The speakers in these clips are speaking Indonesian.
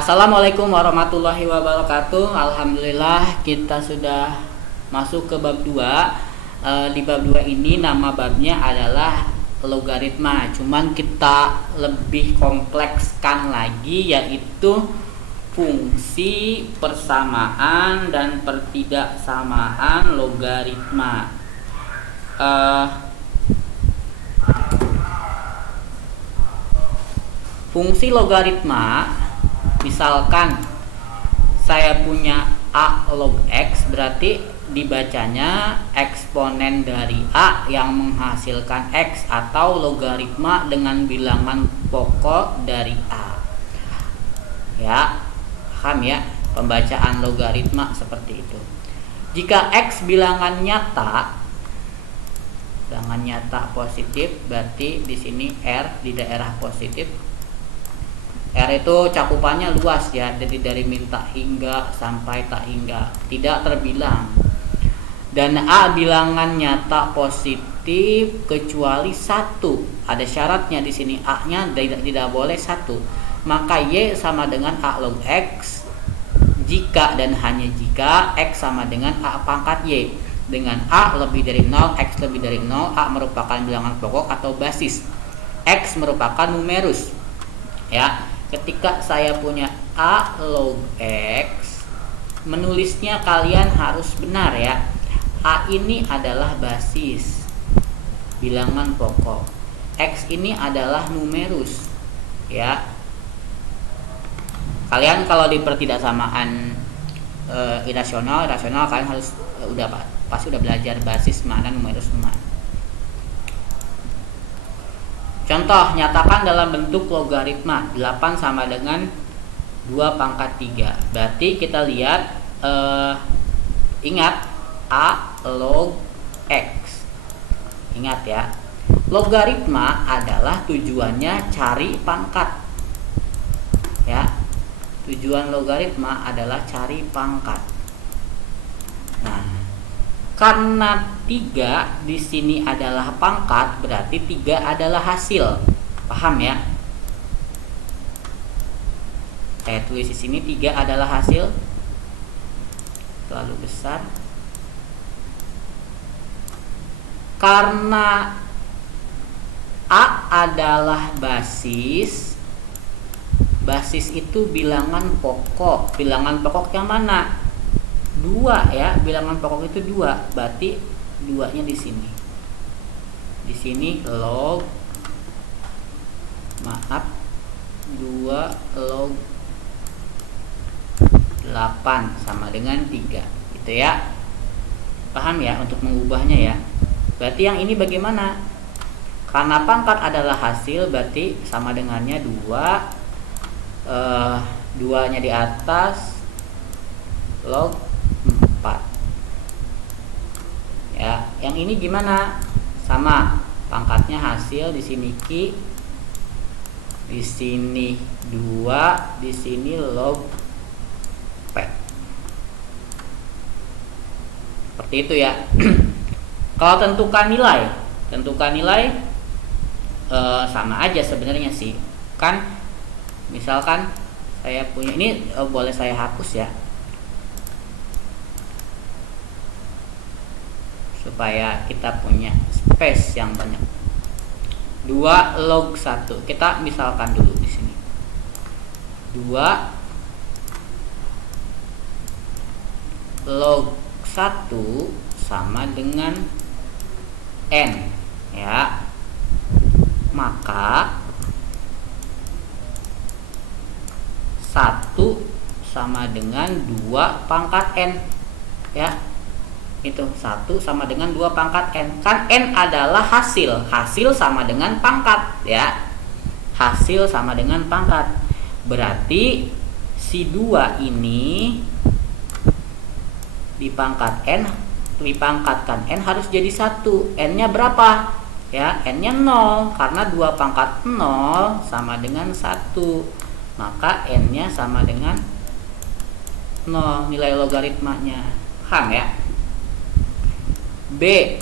Assalamualaikum warahmatullahi wabarakatuh. Alhamdulillah kita sudah masuk ke bab 2. Di bab 2 ini nama babnya adalah logaritma. Cuman kita lebih komplekskan lagi, yaitu fungsi persamaan dan pertidaksamaan logaritma. Fungsi logaritma, misalkan saya punya A log X, berarti dibacanya eksponen dari A yang menghasilkan X, atau logaritma dengan bilangan pokok dari A. Ya, paham ya pembacaan logaritma seperti itu. Jika X bilangan nyata positif, berarti di sini R di daerah positif. R itu cakupannya luas ya, jadi dari minta hingga sampai tak hingga, tidak terbilang. Dan A bilangan nyata positif kecuali 1. Ada syaratnya di sini, A-nya tidak boleh 1. Maka Y sama dengan A log X jika dan hanya jika X sama dengan A pangkat Y. Dengan A lebih dari 0, X lebih dari 0, A merupakan bilangan pokok atau basis, X merupakan numerus. Ya, ketika saya punya A log X, menulisnya kalian harus benar ya. A ini adalah basis, bilangan pokok. X ini adalah numerus. Ya. Kalian kalau di pertidaksamaan irasional kalian harus pasti udah belajar basis mana, numerus mana. Contoh, nyatakan dalam bentuk logaritma 8 sama dengan 2 pangkat 3. Berarti kita lihat, ingat A log X. Ingat ya, logaritma adalah tujuannya cari pangkat. Ya, tujuan logaritma adalah cari pangkat. Nah, karena 3 di sini adalah pangkat, berarti 3 adalah hasil. Paham ya? Saya tulis di sini 3 adalah hasil. Terlalu besar. Karena A adalah basis. Basis itu bilangan pokok. Bilangan pokok yang mana? 2 ya, bilangan pokok itu 2, berarti 2-nya di sini. Di sini 2 log 8 sama dengan 3. Gitu ya. Paham ya untuk mengubahnya ya. Berarti yang ini bagaimana? Karena pangkat adalah hasil, berarti sama dengannya 2, 2-nya di atas log 4. Ya, yang ini gimana? Sama, pangkatnya hasil, di sini Q, di sini 2, di sini log P. Seperti itu ya. Kalau tentukan nilai sama aja sebenarnya sih. Kan misalkan saya punya ini, boleh saya hapus ya, supaya kita punya space yang banyak. 2 log 1. Kita misalkan dulu di sini. 2 log 1 sama dengan N ya. Maka 1 sama dengan 2 pangkat N ya. Itu 1 sama dengan 2 pangkat N. Kan N adalah hasil. Hasil sama dengan pangkat ya. Hasil sama dengan pangkat. Berarti si 2 ini dipangkatkan N harus jadi 1. N-nya berapa? Ya, N-nya 0. Karena 2 pangkat 0 sama dengan 1. Maka N-nya sama dengan 0. Nilai logaritmanya. Paham ya? B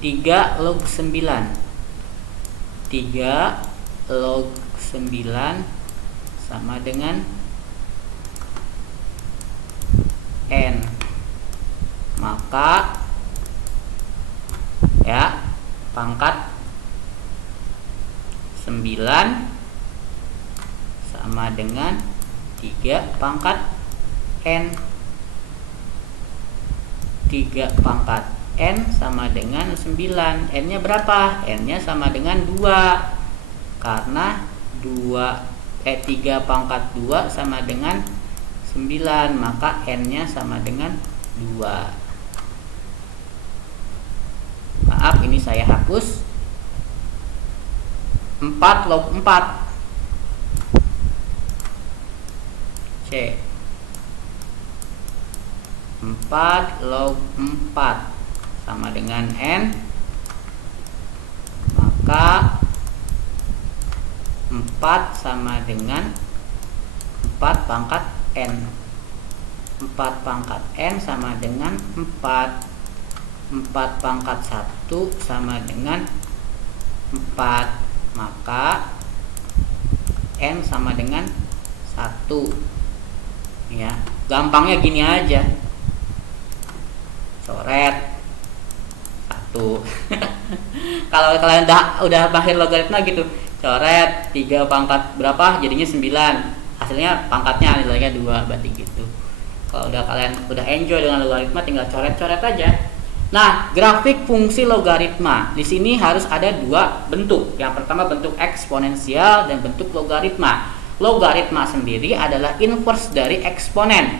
3 log 9. 3 log 9 sama dengan N. Maka ya pangkat 9 sama dengan 3 pangkat N. 3 pangkat N sama dengan 9. N nya berapa? N nya sama dengan 2. Karena 3 pangkat 2 sama dengan 9, maka N nya sama dengan 2. Maaf, ini saya hapus. 4 log 4 C. 4 log 4 sama dengan N. Maka 4 sama dengan 4 pangkat N. 4 pangkat N sama dengan 4. 4 pangkat 1 sama dengan 4. Maka N sama dengan 1. Ya, gampangnya gini aja. Coret 1. Kalau kalian udah mahir logaritma gitu, coret 3 pangkat berapa jadinya 9. Hasilnya pangkatnya nilainya 2, berarti gitu. Kalau kalian udah enjoy dengan logaritma, tinggal coret-coret aja. Nah, grafik fungsi logaritma di sini harus ada 2 bentuk. Yang pertama bentuk eksponensial dan bentuk logaritma. Logaritma sendiri adalah inverse dari eksponen.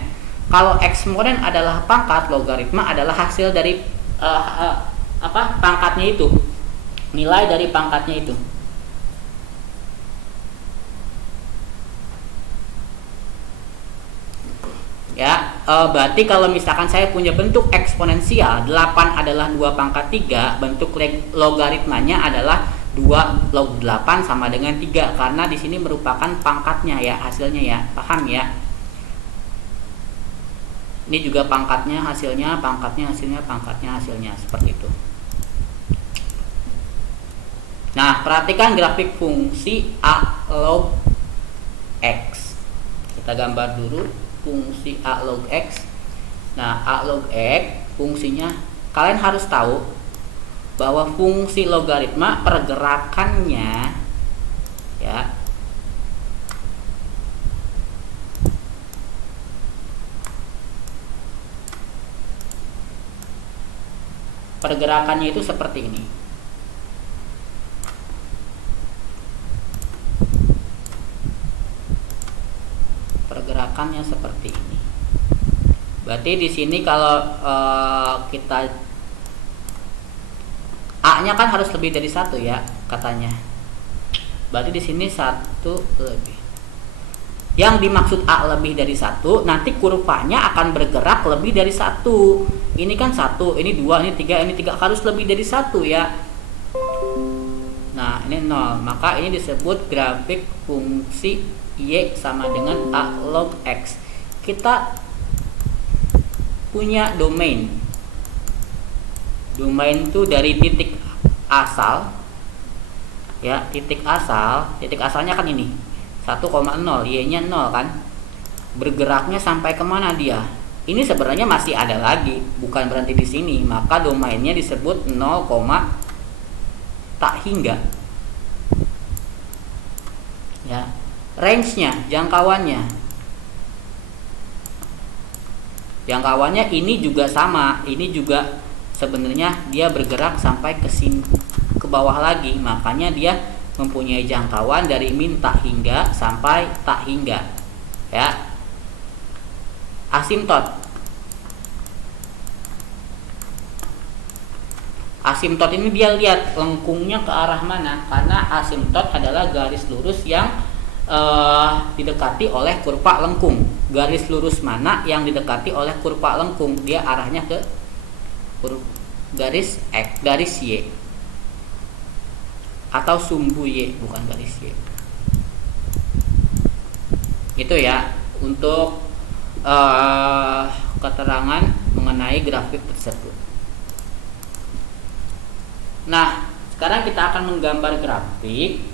Kalau eksponen adalah pangkat, logaritma adalah hasil dari pangkatnya itu, nilai dari pangkatnya itu. Ya, berarti kalau misalkan saya punya bentuk eksponensial, 8 adalah 2 pangkat 3, bentuk logaritmanya adalah 2 log 8 sama dengan 3, karena di sini merupakan pangkatnya ya, hasilnya ya. Paham ya? Ini juga pangkatnya, hasilnya, pangkatnya, hasilnya, pangkatnya, hasilnya, seperti itu. Nah, perhatikan grafik fungsi A log X. Kita gambar dulu fungsi A log X. Nah, A log X fungsinya, kalian harus tahu bahwa fungsi logaritma pergerakannya ya pergerakannya itu seperti ini. Pergerakannya seperti ini. Berarti di sini kalau kita A-nya kan harus lebih dari 1 ya katanya. Berarti di sini 1 lebih. Yang dimaksud A lebih dari 1, nanti kurvanya akan bergerak lebih dari 1. Ini kan 1, ini 2, ini 3, ini 3, harus lebih dari 1 ya. Nah, ini 0. Maka ini disebut grafik fungsi Y sama dengan A log X. Kita punya domain. Domain itu dari titik asal ya, titik asalnya kan ini 1,0, Y-nya 0 kan. Bergeraknya sampai kemana dia? Ini sebenarnya masih ada lagi, bukan berhenti di sini. Maka domainnya disebut 0, tak hingga. Ya, range-nya, jangkauannya ini juga sama. Ini juga sebenarnya dia bergerak sampai ke sini, ke bawah lagi. Makanya dia mempunyai jangkauan dari min tak hingga sampai tak hingga. Ya. Asimtot. Asimtot ini dia lihat lengkungnya ke arah mana, karena asimtot adalah garis lurus yang didekati oleh kurva lengkung. Garis lurus mana yang didekati oleh kurva lengkung, dia arahnya ke garis X, garis Y, atau sumbu Y, bukan garis Y. Itu ya untuk keterangan mengenai grafik tersebut. Nah, sekarang kita akan menggambar grafik.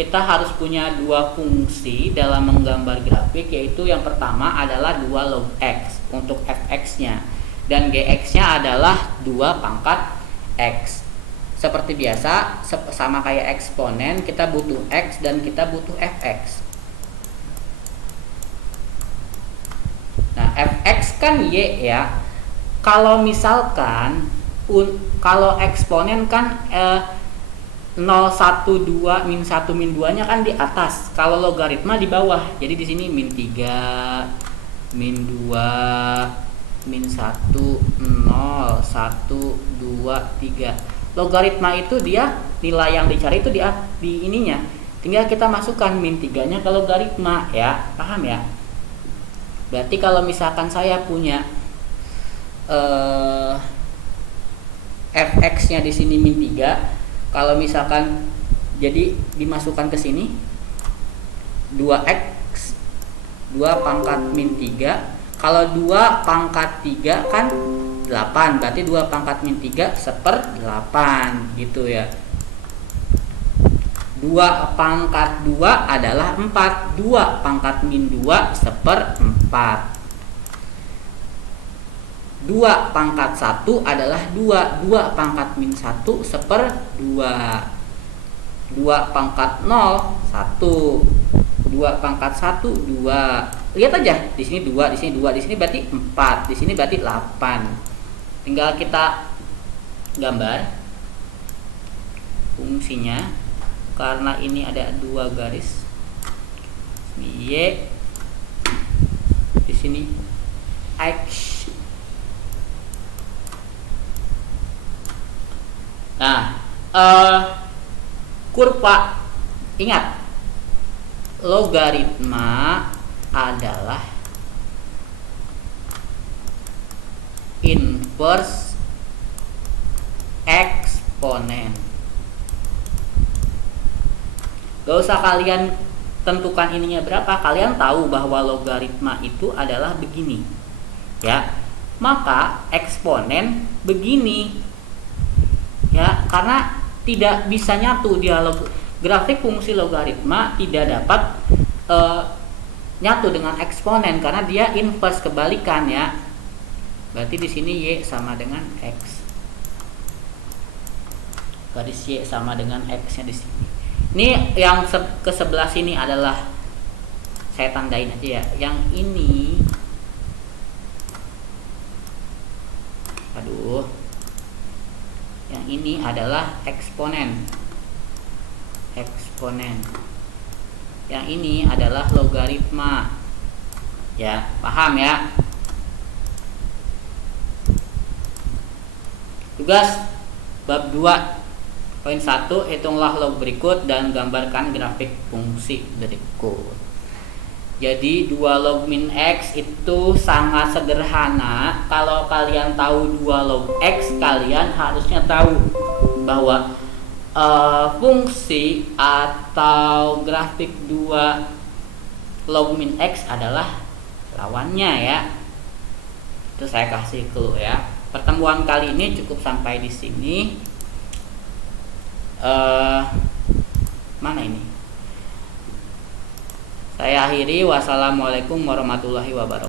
kita harus punya dua fungsi dalam menggambar grafik, yaitu yang pertama adalah 2 log x untuk fx-nya, dan gx-nya adalah 2 pangkat x. Seperti biasa, sama kayak eksponen, kita butuh x dan kita butuh fx. Nah, fx kan y ya. Kalau misalkan kalau eksponen kan 0, 1, 2, min 1, min 2 nya kan di atas. Kalau logaritma di bawah. Jadi di sini min 3, min 2, min 1, 0, 1, 2, 3. Logaritma itu dia nilai yang dicari itu di ininya. Tinggal kita masukkan min 3-nya ke logaritma ya. Paham ya? Berarti kalau misalkan saya punya fx-nya di sini min 3, kalau misalkan jadi dimasukkan ke sini 2x 2 pangkat min 3. Kalau 2 pangkat 3 kan 8, berarti 2 pangkat min 3 1/8 gitu ya. 2 pangkat 2 adalah 4, 2 pangkat min 2 1/4. 2 pangkat 1 adalah 2, 2 pangkat min 1 1/2. 2 pangkat 0 1, 2 pangkat 1 2. Lihat aja, di sini 2, di sini 2, di sini berarti 4, di sini berarti 8. Tinggal kita gambar fungsinya. Karena ini ada 2 garis. Ini y, di sini x. Nah, kurva, ingat, logaritma adalah inverse eksponen. Gak usah kalian tentukan ininya berapa, kalian tahu bahwa logaritma itu adalah begini ya, maka eksponen begini ya, karena tidak bisa nyatu dialog grafik fungsi logaritma tidak dapat nyatu dengan eksponen karena dia inverse, kebalikan ya. Berarti di sini y sama dengan x. Garis y sama dengan x-nya di sini. Ini yang ke sebelah sini adalah, saya tandain aja ya. Yang ini, yang ini adalah eksponen. Yang ini adalah logaritma. Ya, paham ya? Tugas bab 2 poin 1, hitunglah log berikut dan gambarkan grafik fungsi berikut. Jadi 2 log min x itu sangat sederhana. Kalau kalian tahu 2 log x, kalian harusnya tahu bahwa fungsi atau grafik 2 log min x adalah lawannya ya. Itu saya kasih clue ya. Pertemuan kali ini cukup sampai di sini. Mana ini? Saya akhiri. Wassalamualaikum warahmatullahi wabarakatuh.